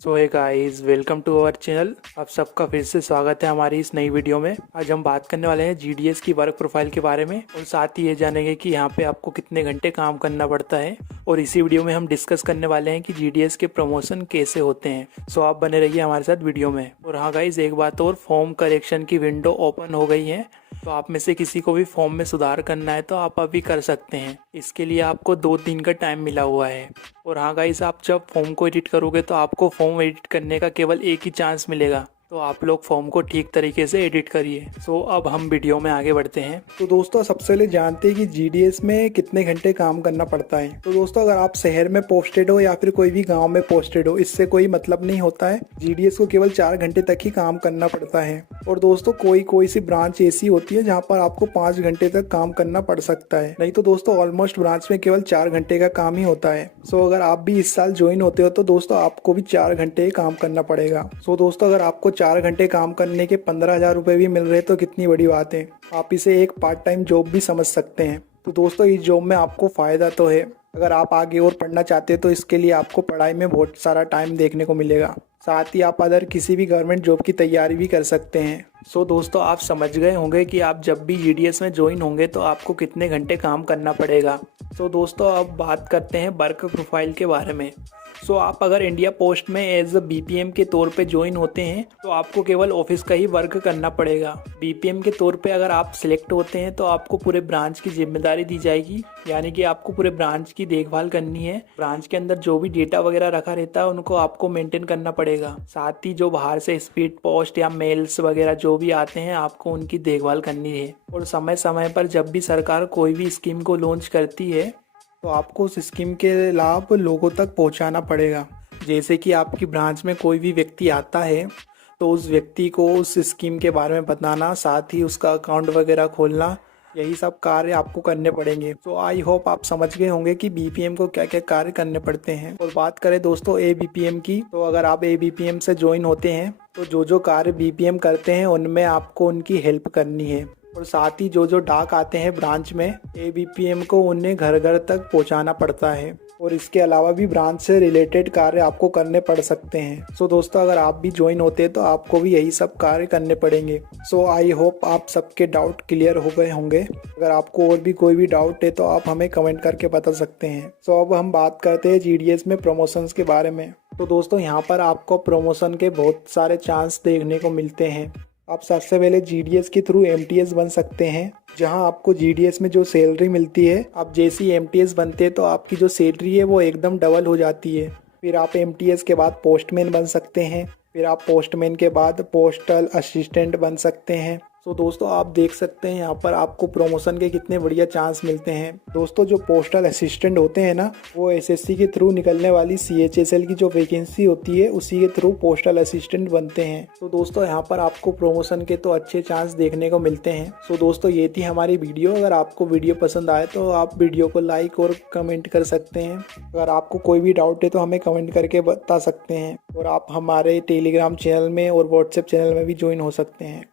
So hey guys, welcome to our channel. आप सबका फिर से स्वागत है हमारी इस नई वीडियो में। आज हम बात करने वाले हैं जीडीएस की वर्क प्रोफाइल के बारे में और साथ ही ये जानेंगे कि यहाँ पे आपको कितने घंटे काम करना पड़ता है। और इसी वीडियो में हम डिस्कस करने वाले हैं कि जीडीएस के प्रमोशन कैसे होते हैं। सो आप बने रहिए हमारे साथ वीडियो में। और हाँ गाइस, एक बात और, फॉर्म करेक्शन की विंडो ओपन हो गई है। तो आप में से किसी को भी फॉर्म में सुधार करना है तो आप अभी कर सकते हैं। इसके लिए आपको 2 दिन का टाइम मिला हुआ है। और हाँ गाइस, आप जब फॉर्म को एडिट करोगे तो आपको फॉर्म एडिट करने का केवल एक ही चांस मिलेगा। तो आप लोग फॉर्म को ठीक तरीके से एडिट करिए। सो अब हम वीडियो में आगे बढ़ते हैं। तो दोस्तों, सबसे पहले जानते हैं कि जीडीएस में कितने घंटे काम करना पड़ता है। तो दोस्तों, अगर आप शहर में पोस्टेड हो या फिर कोई भी गांव में पोस्टेड हो, इससे कोई मतलब नहीं होता है। जीडीएस को केवल 4 घंटे तक ही काम करना पड़ता है। और दोस्तों, कोई सी ब्रांच ऐसी होती है जहाँ पर आपको 5 घंटे तक काम करना पड़ सकता है। नहीं तो दोस्तों, ऑलमोस्ट ब्रांच में केवल 4 घंटे का काम ही होता है। सो अगर आप भी इस साल ज्वाइन होते हो तो दोस्तों आपको भी 4 घंटे ही काम करना पड़ेगा। सो दोस्तों, अगर आपको 4 घंटे काम करने के 15,000 रुपये भी मिल रहे तो कितनी बड़ी बात है। आप इसे एक पार्ट टाइम जॉब भी समझ सकते हैं। तो दोस्तों, इस जॉब में आपको फ़ायदा तो है। अगर आप आगे और पढ़ना चाहते हैं तो इसके लिए आपको पढ़ाई में बहुत सारा टाइम देखने को मिलेगा। साथ ही आप अदर किसी भी गवर्नमेंट जॉब की तैयारी भी कर सकते हैं। सो दोस्तों, आप समझ गए होंगे कि आप जब भी जीडीएस में ज्वाइन होंगे तो आपको कितने घंटे काम करना पड़ेगा। सो दोस्तों, अब बात करते हैं वर्क प्रोफाइल के बारे में। सो आप अगर इंडिया पोस्ट में एज अ बीपीएम के तौर पे ज्वाइन होते हैं तो आपको केवल ऑफिस का ही वर्क करना पड़ेगा। बीपीएम के तौर पे अगर आप सिलेक्ट होते हैं तो आपको पूरे ब्रांच की जिम्मेदारी दी जाएगी, यानी कि आपको पूरे ब्रांच की देखभाल करनी है। ब्रांच के अंदर जो भी डेटा वगैरह रखा रहता है उनको आपको मेंटेन करना पड़ेगा। साथ ही जो बाहर से स्पीड पोस्ट या मेल्स वगैरह जो भी आते हैं आपको उनकी देखभाल करनी है। और समय समय पर जब भी सरकार कोई भी स्कीम को लॉन्च करती है तो आपको उस स्कीम के लाभ लोगों तक पहुंचाना पड़ेगा। जैसे कि आपकी ब्रांच में कोई भी व्यक्ति आता है तो उस व्यक्ति को उस स्कीम के बारे में बताना, साथ ही उसका अकाउंट वगैरह खोलना, यही सब कार्य आपको करने पड़ेंगे। तो आई होप आप समझ गए होंगे कि बीपीएम को क्या क्या कार्य करने पड़ते हैं। और बात करें दोस्तों एबीपीएम की, तो अगर आप एबीपीएम से ज्वाइन होते हैं तो जो कार्य बीपीएम करते हैं उनमें आपको उनकी हेल्प करनी है। और साथ ही जो डाक आते हैं ब्रांच में, एबीपीएम को उन्हें घर घर तक पहुंचाना पड़ता है। और इसके अलावा भी ब्रांच से रिलेटेड कार्य आपको करने पड़ सकते हैं। सो दोस्तों, अगर आप भी ज्वाइन होते हैं तो आपको भी यही सब कार्य करने पड़ेंगे। सो आई होप आप सबके डाउट क्लियर हो गए होंगे। अगर आपको और भी कोई भी डाउट है तो आप हमें कमेंट करके बता सकते हैं। सो अब हम बात करते हैं जीडीएस में प्रमोशंस के बारे में। तो दोस्तों, यहाँ पर आपको प्रमोशन के बहुत सारे चांस देखने को मिलते हैं। आप सबसे पहले जीडीएस के थ्रू एमटीएस बन सकते हैं, जहां आपको जीडीएस में जो सैलरी मिलती है, आप जैसी एमटीएस बनते हैं तो आपकी जो सैलरी है वो एकदम डबल हो जाती है। फिर आप एमटीएस के बाद पोस्टमैन बन सकते हैं। फिर आप पोस्टमैन के बाद पोस्टल असिस्टेंट बन सकते हैं। तो दोस्तों, आप देख सकते हैं यहाँ पर आपको प्रमोशन के कितने बढ़िया चांस मिलते हैं। दोस्तों, जो पोस्टल असिस्टेंट होते हैं ना, वो एसएससी के थ्रू निकलने वाली सीएचएसएल की जो वैकेंसी होती है उसी के थ्रू पोस्टल असिस्टेंट बनते हैं। तो दोस्तों, यहाँ पर आपको प्रमोशन के तो अच्छे चांस देखने को मिलते हैं। तो दोस्तों, ये थी हमारी वीडियो। अगर आपको वीडियो पसंद आए तो आप वीडियो को लाइक और कमेंट कर सकते हैं। अगर आपको कोई भी डाउट है तो हमें कमेंट करके बता सकते हैं। और आप हमारे टेलीग्राम चैनल में और व्हाट्सएप चैनल में भी ज्वाइन हो सकते हैं।